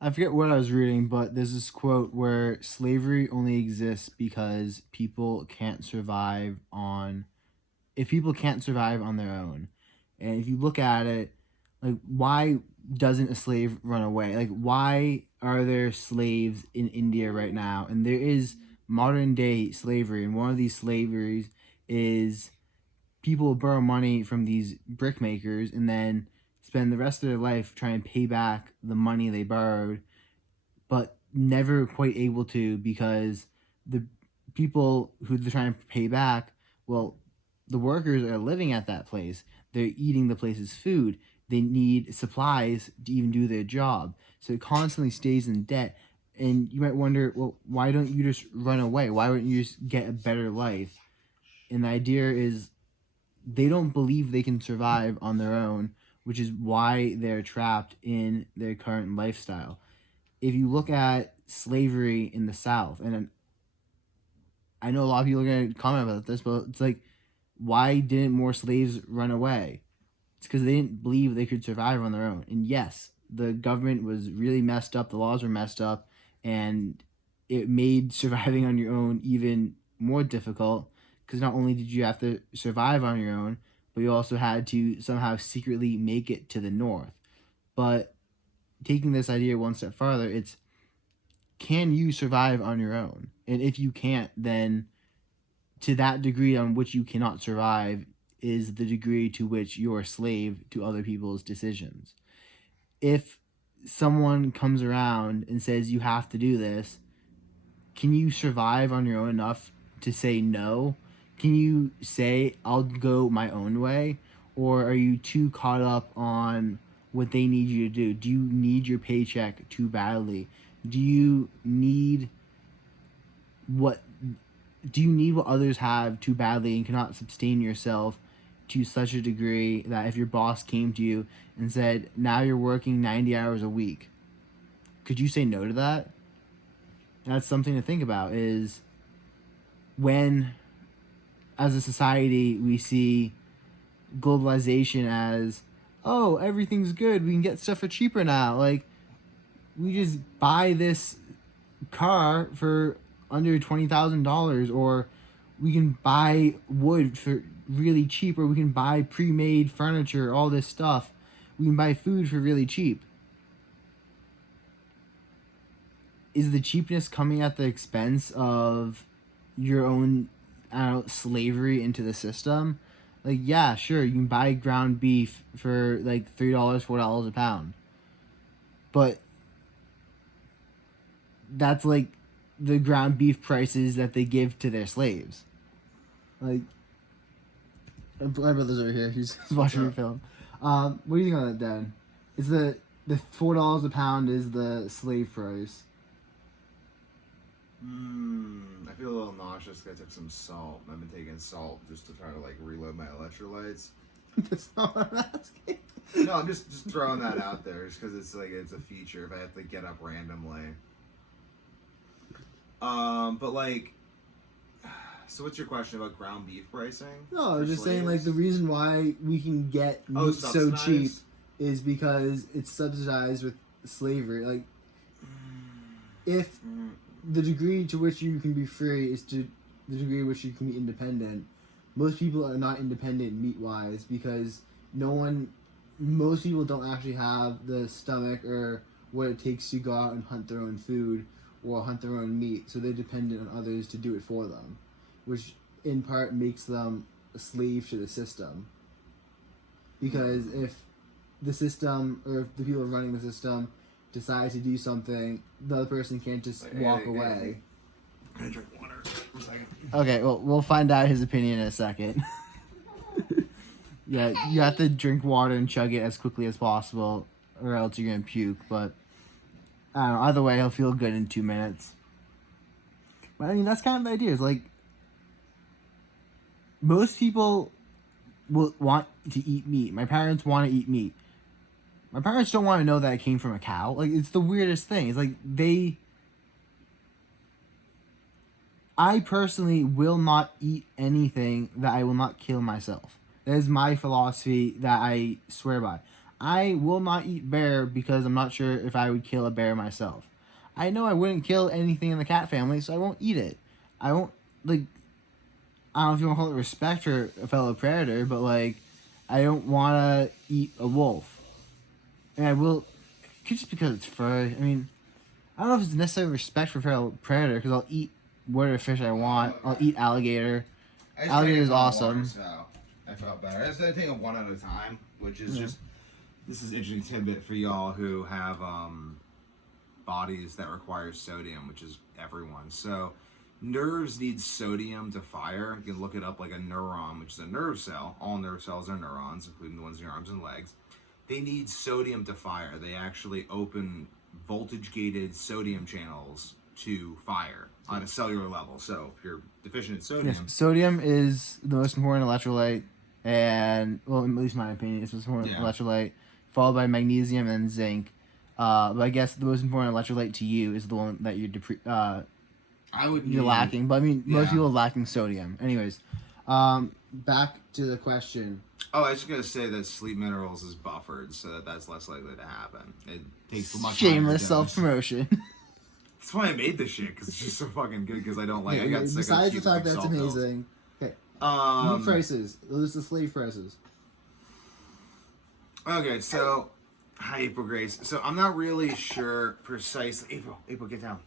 I forget what I was reading, but there's this quote where slavery only exists because people can't survive on if people can't survive on their own. And if you look at it, like why doesn't a slave run away? Like why are there slaves in India right now? And there is modern day slavery, and one of these slaveries is people borrow money from these brick makers and then spend the rest of their life trying to pay back the money they borrowed, but never quite able to because the people who they're trying to pay back, well, the workers are living at that place. They're eating the place's food. They need supplies to even do their job. So it constantly stays in debt. And you might wonder, well, why don't you just run away? Why wouldn't you just get a better life? And the idea is they don't believe they can survive on their own, which is why they're trapped in their current lifestyle. If you look at slavery in the South, and I know a lot of people are going to comment about this, but it's like, why didn't more slaves run away? It's because they didn't believe they could survive on their own. And yes, the government was really messed up, the laws were messed up, and it made surviving on your own even more difficult because not only did you have to survive on your own, but you also had to somehow secretly make it to the North. But taking this idea one step farther, it's can you survive on your own? And if you can't, then to that degree on which you cannot survive is the degree to which you're a slave to other people's decisions. If someone comes around and says you have to do this, can you survive on your own enough to say no? Can you say I'll go my own way? Or are you too caught up on what they need you to do? Do you need your paycheck too badly? Do you need what others have too badly and cannot sustain yourself to such a degree that if your boss came to you and said, now you're working 90 hours a week, could you say no to that? And that's something to think about is when, as a society, we see globalization as, oh, everything's good, we can get stuff for cheaper now. Like, we just buy this car for under $20,000, or we can buy wood for really cheap, or we can buy pre-made furniture, all this stuff. We can buy food for really cheap. Is the cheapness coming at the expense of your own, slavery into the system? Like, yeah, sure, you can buy ground beef for like $3, $4 a pound, but that's like the ground beef prices that they give to their slaves. Like, my brother's over here. He's watching your film. What do you think on that, Dad? Is the $4 a pound is the slave price? I feel a little nauseous because I took some salt. I've been taking salt just to try to like reload my electrolytes. That's not what I'm asking. No, I'm just throwing that out there just because it's like it's a feature if I have to get up randomly. But like, so what's your question about ground beef pricing? No, I was just saying like the reason why we can get meat so cheap is because it's subsidized with slavery. Like, if the degree to which you can be free is to the degree to which you can be independent, most people are not independent meat-wise because most people don't actually have the stomach or what it takes to go out and hunt their own food or hunt their own meat, so they're dependent on others to do it for them, which in part makes them a slave to the system. Because if the system, or if the people running the system decide to do something, the other person can't just walk away. I'm gonna drink water for a second. Okay, well, we'll find out his opinion in a second. Yeah, you have to drink water and chug it as quickly as possible, or else you're gonna puke, but I don't know, either way, he'll feel good in 2 minutes. But I mean, that's kind of the idea, is like, most people will want to eat meat. My parents want to eat meat. My parents don't want to know that it came from a cow. Like, it's the weirdest thing. It's like I personally will not eat anything that I will not kill myself. That is my philosophy that I swear by. I will not eat bear because I'm not sure if I would kill a bear myself. I know I wouldn't kill anything in the cat family, so I won't eat it. I won't, like, I don't know if you want to call it respect for a fellow predator, but like, I don't want to eat a wolf. And I will, just because it's fur. I mean, I don't know if it's necessarily respect for a fellow predator because I'll eat whatever fish I want. I'll eat alligator. I just Alligator take is it on the water, awesome. so I felt better. I just take it one at a time, which is just, this is an interesting tidbit for y'all who have bodies that require sodium, which is everyone. So nerves need sodium to fire. You can look it up like a neuron, which is a nerve cell. All nerve cells are neurons, including the ones in your arms and legs. They need sodium to fire. They actually open voltage gated sodium channels to fire on a cellular level. So if you're deficient in sodium, Yes, sodium is the most important electrolyte, and well, at least in my opinion, it's the most important electrolyte, followed by magnesium and zinc. But I guess the most important electrolyte to you is the one that you're lacking. But I mean, most people are lacking sodium. Anyways, back to the question. Oh, I was just gonna say that sleep minerals is buffered, so that that's less likely to happen. It takes much Shameless self promotion. That's why I made this shit, because it's just so fucking good. Because I don't like. Yeah, I got sick besides of the fact that it's amazing. Okay. Meat prices. Those are the slave prices. Okay, so hi April Grace. So I'm not really sure precisely. April, get down.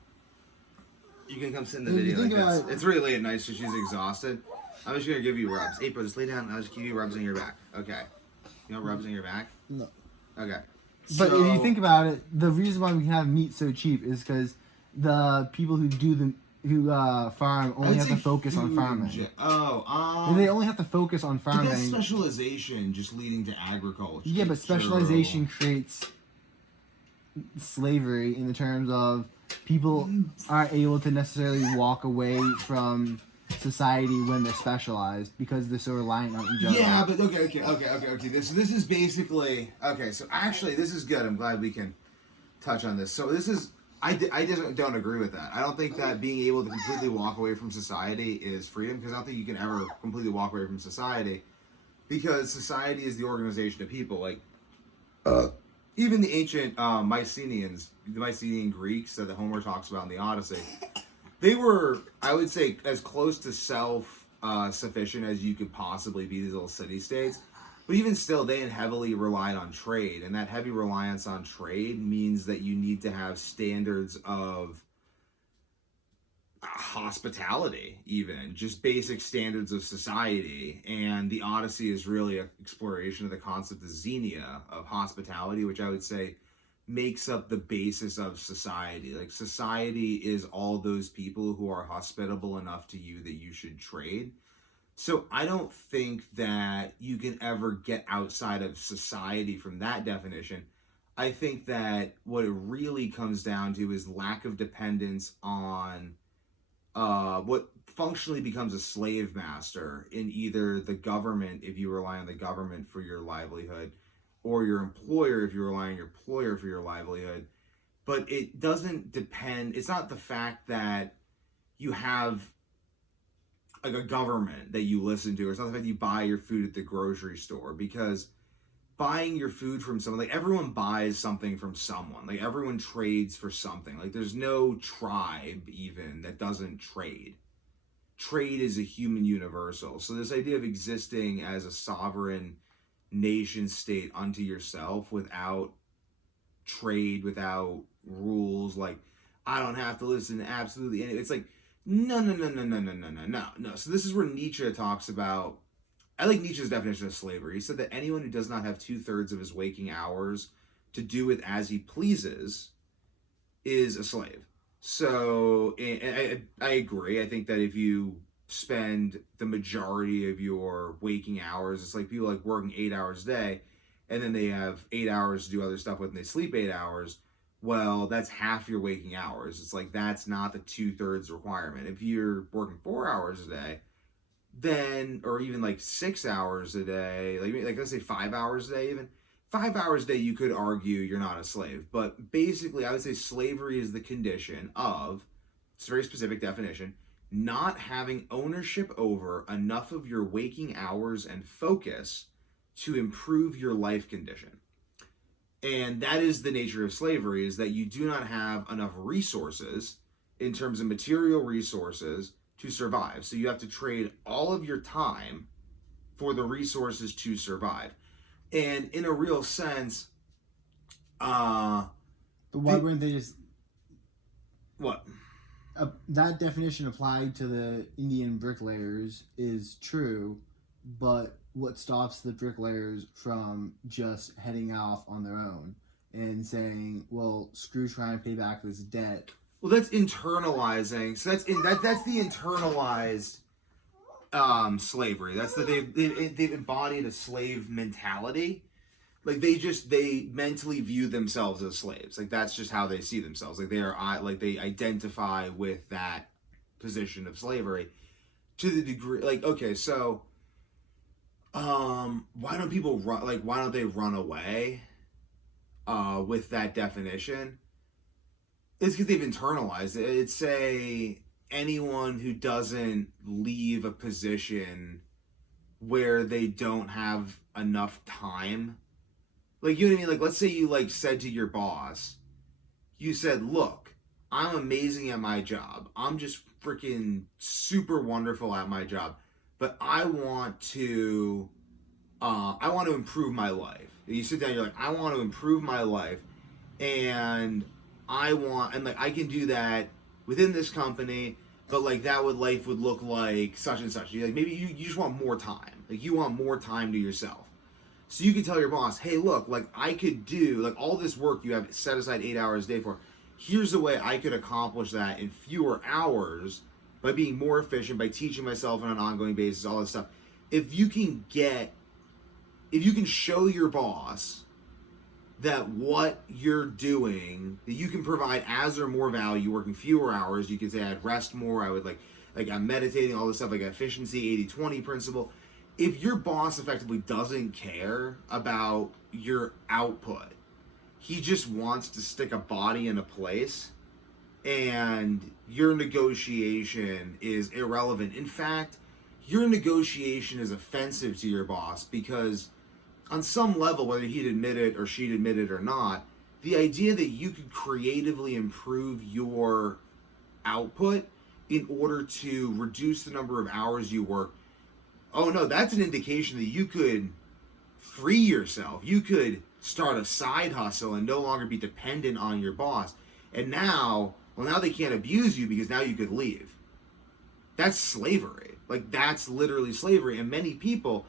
You can come sit in the video like this. It's really late at night, so she's exhausted. I'm just gonna give you rubs. April, just lay down. I'll just give you rubs on your back. Okay. You know rubs on your back? No. Okay. But if you think about it, the reason why we can have meat so cheap is because the people who farm only have to focus on farming. They only have to focus on farming. But that's specialization just leading to agriculture. Yeah, but specialization creates slavery in the terms of people aren't able to necessarily walk away from society when they're specialized because they're so reliant on each other. Yeah, but okay. This is basically okay. So actually, this is good. I'm glad we can touch on this. So this is I just don't agree with that. I don't think that being able to completely walk away from society is freedom, because I don't think you can ever completely walk away from society, because society is the organization of people. Like even the ancient Mycenaeans, the Mycenaean Greeks that Homer talks about in the Odyssey. They were, I would say, as close to self-sufficient as you could possibly be, these little city-states. But even still, they heavily relied on trade. And that heavy reliance on trade means that you need to have standards of hospitality, even. Just basic standards of society. And the Odyssey is really an exploration of the concept of xenia, of hospitality, which I would say makes up the basis of society. Like, society is all those people who are hospitable enough to you that you should trade. So I don't think that you can ever get outside of society from that definition. I think that what it really comes down to is lack of dependence on what functionally becomes a slave master in either the government, if you rely on the government for your livelihood, or your employer if you rely on your employer for your livelihood. But it doesn't depend, it's not the fact that you have like a government that you listen to, or it's not the fact that you buy your food at the grocery store, because buying your food from someone, like everyone buys something from someone, like everyone trades for something. Like there's no tribe even that doesn't trade. Trade is a human universal. So this idea of existing as a sovereign nation state unto yourself without trade, without rules, like I don't have to listen to absolutely anything. It's like no. So this is where Nietzsche talks about, I like Nietzsche's definition of slavery. He said that anyone who does not have 2/3 of his waking hours to do with as he pleases is a slave. So I agree. I think that if you spend the majority of your waking hours, it's like people like working 8 hours a day, and then they have 8 hours to do other stuff with, and they sleep 8 hours. Well, that's half your waking hours. It's like that's not the 2/3 requirement. If you're working 4 hours a day, then, or even like 6 hours a day, like let's say 5 hours a day, even 5 hours a day, you could argue you're not a slave. But basically, I would say slavery is the condition of, it's a very specific definition, not having ownership over enough of your waking hours and focus to improve your life condition. And that is the nature of slavery, is that you do not have enough resources in terms of material resources to survive. So you have to trade all of your time for the resources to survive. And in a real sense, uh, But why the, wouldn't they just what? that definition applied to the Indian bricklayers is true, but what stops the bricklayers from just heading off on their own and saying, "Well, screw trying to pay back this debt"? Well, that's internalizing. So that's the internalized slavery. That's that they've embodied a slave mentality. Like they mentally view themselves as slaves. Like that's just how they see themselves. Like they identify with that position of slavery to the degree. Like okay, so why don't people run? Like why don't they run away? With that definition, it's because they've internalized it. It's say anyone who doesn't leave a position where they don't have enough time. Like you know what I mean? Like let's say you like said to your boss, you said, "Look, I'm amazing at my job. I'm just freaking super wonderful at my job, but I want to improve my life." You sit down, you're like, "I want to improve my life, and and like I can do that within this company, but like that would life would look like such and such." You're like maybe you just want more time. Like you want more time to yourself. So you can tell your boss, "Hey, look, like I could do like all this work you have set aside 8 hours a day for. Here's a way I could accomplish that in fewer hours by being more efficient, by teaching myself on an ongoing basis, all this stuff." If you can get, if you can show your boss that what you're doing, that you can provide as or more value, working fewer hours, you can say I'd rest more, I would like I'm meditating, all this stuff, like efficiency, 80-20 principle. If your boss effectively doesn't care about your output, he just wants to stick a body in a place, and your negotiation is irrelevant. In fact, your negotiation is offensive to your boss because on some level, whether he'd admit it or she'd admit it or not, the idea that you could creatively improve your output in order to reduce the number of hours you work, oh no, that's an indication that you could free yourself. You could start a side hustle and no longer be dependent on your boss. And now, well, now they can't abuse you because now you could leave. That's slavery. Like, that's literally slavery. And many people,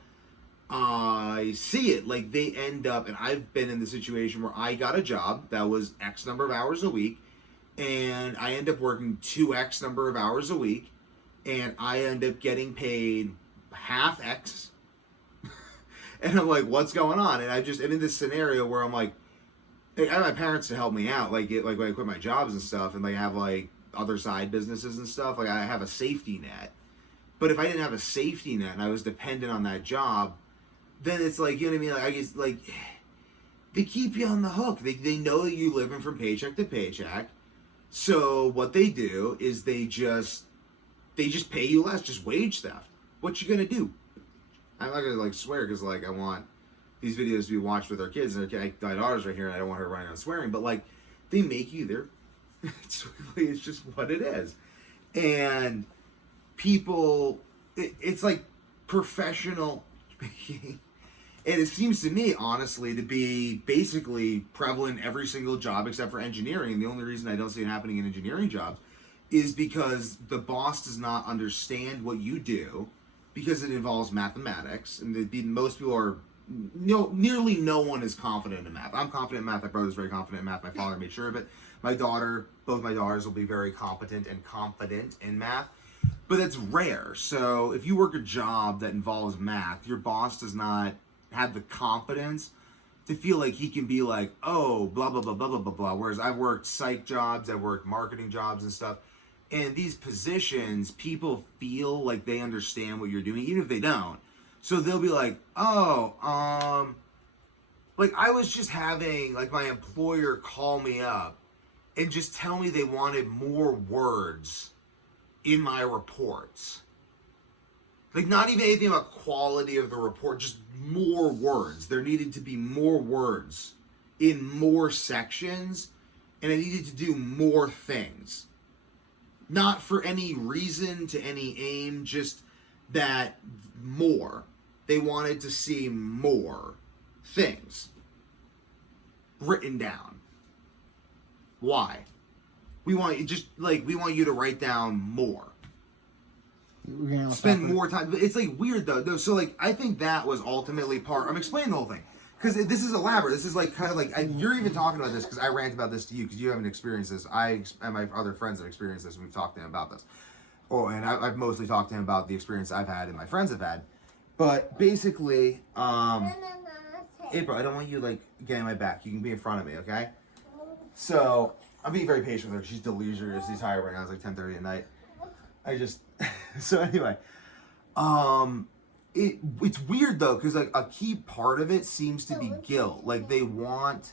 I see it. Like, they end up, and I've been in the situation where I got a job that was X number of hours a week, and I end up working 2X number of hours a week, and I end up getting paid half X. And I'm like, what's going on? And I'm in this scenario where I'm like, I have my parents to help me out, like when I quit my jobs and stuff, and like I have like other side businesses and stuff. Like I have a safety net. But if I didn't have a safety net and I was dependent on that job, then it's like, you know what I mean? Like I guess like they keep you on the hook. They know that you living from paycheck to paycheck. So what they do is they just pay you less, just wage theft. What you gonna do? I'm not gonna like swear because like I want these videos to be watched with our kids, and my daughter's right here, and I don't want her running around swearing. But like, they make you there. It's just what it is, and people, it's like professional speaking. And it seems to me, honestly, to be basically prevalent in every single job except for engineering. And the only reason I don't see it happening in engineering jobs is because the boss does not understand what you do because it involves mathematics. And most people are, nearly no one is confident in math. I'm confident in math. My brother's very confident in math. My father made sure of it. Both my daughters will be very competent and confident in math. But it's rare. So if you work a job that involves math, your boss does not have the confidence to feel like he can be like, oh, blah, blah, blah, blah, blah, blah, blah. Whereas I've worked psych jobs, I've worked marketing jobs and stuff. And these positions, people feel like they understand what you're doing, even if they don't. So they'll be like, oh, like I was just having like my employer call me up and just tell me they wanted more words in my reports. Like not even anything about quality of the report, just more words. There needed to be more words in more sections, and I needed to do more things. Not for any reason to any aim, just that more. They wanted to see more things written down. Why? We want you to write down more. Spend more time. It's like weird though. So like I think that was ultimately part. I'm explaining the whole thing because this is elaborate. This is like kind of like you're even talking about this because I rant about this to you because you haven't experienced this. I and my other friends have experienced this. And we've talked to him about this. Oh, and I've mostly talked to him about the experience I've had and my friends have had. But basically, April, I don't want you like getting my back. You can be in front of me, okay? So I'm being very patient with her. She's deliriously tired right now. It's like 10:30 at night. So anyway, it's weird though because like a key part of it seems to be guilt. Like they want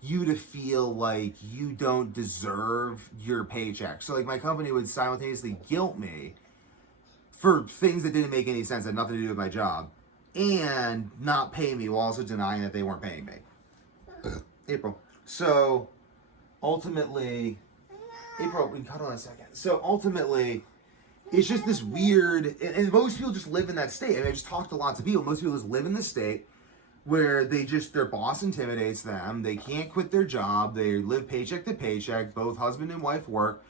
you to feel like you don't deserve your paycheck. So like my company would simultaneously guilt me for things that didn't make any sense, had nothing to do with my job, and not pay me while also denying that they weren't paying me. April. So ultimately, April, we can cut on a second. So ultimately, it's just this weird, and most people just live in that state. I mean, I just talked to lots of people. Most people just live in this state where their boss intimidates them. They can't quit their job. They live paycheck to paycheck. Both husband and wife work,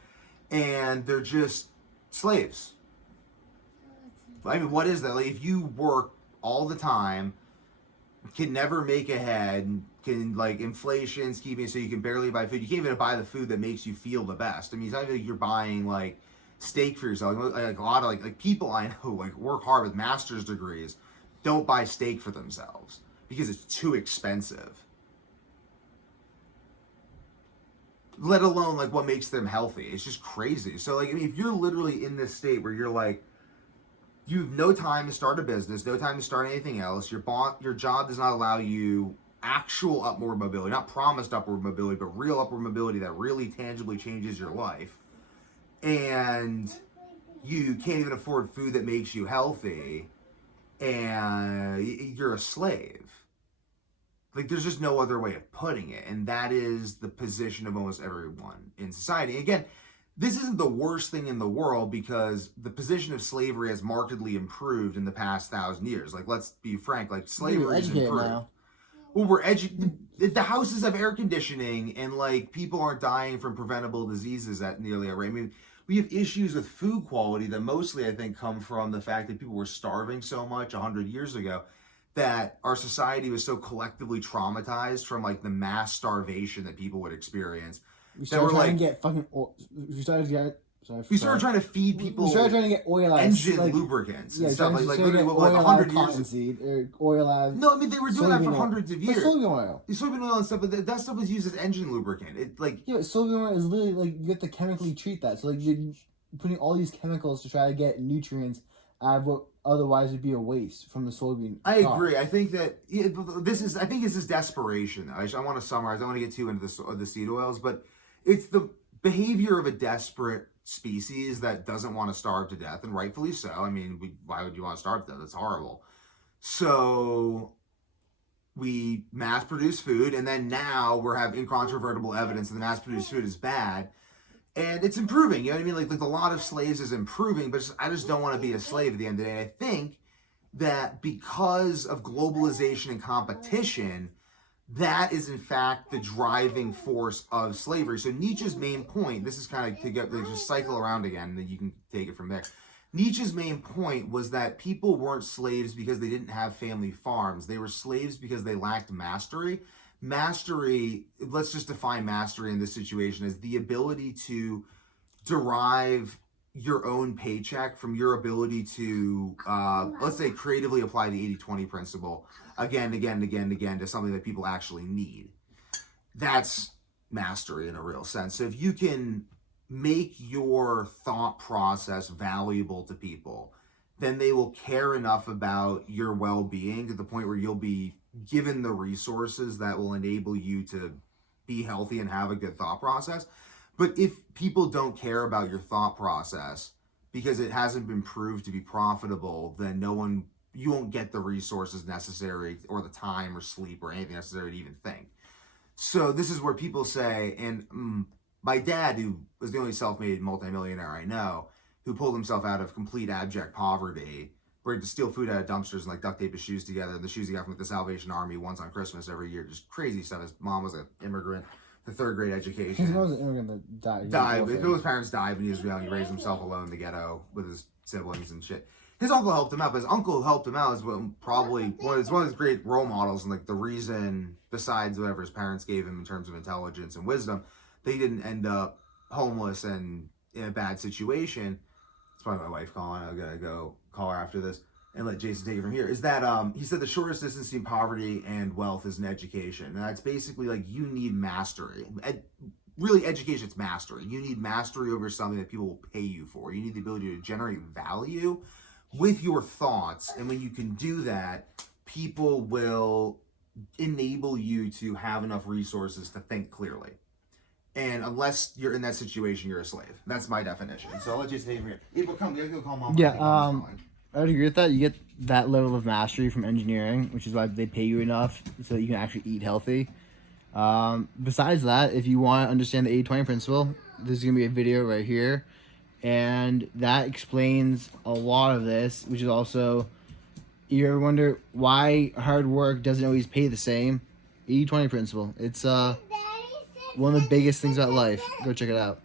and they're just slaves. I mean, what is that? Like, if you work all the time, can never make ahead, can like inflation's keeping so you can barely buy food. You can't even buy the food that makes you feel the best. I mean, it's not like you're buying like steak for yourself. Like a lot of like people I know like work hard with master's degrees don't buy steak for themselves because it's too expensive. Let alone like what makes them healthy. It's just crazy. So like I mean, if you're literally in this state where you're like you have no time to start a business, no time to start anything else. Your job does not allow you actual upward mobility, not promised upward mobility, but real upward mobility that really tangibly changes your life. And you can't even afford food that makes you healthy, and you're a slave. Like, there's just no other way of putting it. And that is the position of almost everyone in society. Again, this isn't the worst thing in the world because the position of slavery has markedly improved in the past 1,000 years. Like, let's be frank, like slavery is improved. Now. Well, we're educated. The houses have air conditioning, and like people aren't dying from preventable diseases at nearly a rate. I mean, we have issues with food quality that mostly I think come from the fact that people were starving so much 100 years ago that our society was so collectively traumatized from like the mass starvation that people would experience. We started trying to get fucking. We started trying to feed people. We started trying to get oil engine lubricants and stuff like literally like 100 years. Seed or oil out. No, I mean they were doing that for hundreds of years. Soybean oil. The soybean oil and stuff, but that stuff was used as engine lubricant. It like yeah, but soybean oil is literally like you have to chemically treat that. So like you're putting all these chemicals to try to get nutrients out of what otherwise would be a waste from the soybean. I agree. I think that this is desperation. I want to summarize. I don't want to get too into the seed oils, but it's the behavior of a desperate species that doesn't want to starve to death, and rightfully so. I mean, why would you want to starve to death? That's horrible. So we mass produce food, and then now we're having incontrovertible evidence that the mass produced food is bad, and it's improving. You know what I mean? Like a lot of slaves is improving, but I just don't want to be a slave at the end of the day. And I think that because of globalization and competition, that is in fact the driving force of slavery. So Nietzsche's main point, this is kind of to get just cycle around again, and then you can take it from there. Nietzsche's main point was that people weren't slaves because they didn't have family farms. They were slaves because they lacked mastery. Mastery, let's just define mastery in this situation as the ability to derive your own paycheck from your ability to, let's say, creatively apply the 80-20 principle again to something that people actually need. That's mastery in a real sense. So if you can make your thought process valuable to people, then they will care enough about your well-being to the point where you'll be given the resources that will enable you to be healthy and have a good thought process. But if people don't care about your thought process because it hasn't been proved to be profitable, then you won't get the resources necessary or the time or sleep or anything necessary to even think. So this is where people say, and my dad, who was the only self-made multimillionaire I know, who pulled himself out of complete abject poverty, where he had to steal food out of dumpsters and like duct tape his shoes together. The shoes he got from like, the Salvation Army once on Christmas every year, just crazy stuff. His mom was an immigrant, the third grade education. His mom was an immigrant that died. Died. His parents died when he was young. He raised himself alone in the ghetto with his siblings and shit. His uncle helped him out, but his uncle helped him out as well, probably one of his great role models, and like the reason, besides whatever his parents gave him in terms of intelligence and wisdom, that he didn't end up homeless and in a bad situation. It's probably my wife calling. I'm gonna go call her after this and let Jason take it from here. Is that he said the shortest distance between poverty and wealth is in education, and that's basically like you need mastery. Really, education's mastery. You need mastery over something that people will pay you for. You need the ability to generate value with your thoughts, and when you can do that, people will enable you to have enough resources to think clearly. And unless you're in that situation, you're a slave. That's my definition. So I'll let you say here. April, come. We have to go call mom. Yeah, I would agree with that. You get that level of mastery from engineering, which is why they pay you enough so that you can actually eat healthy. Besides that, if you want to understand the 80/20 principle, this is going to be a video right here. And that explains a lot of this, which is also, you ever wonder why hard work doesn't always pay the same? 80/20 principle. It's one of the biggest things about life. Go check it out.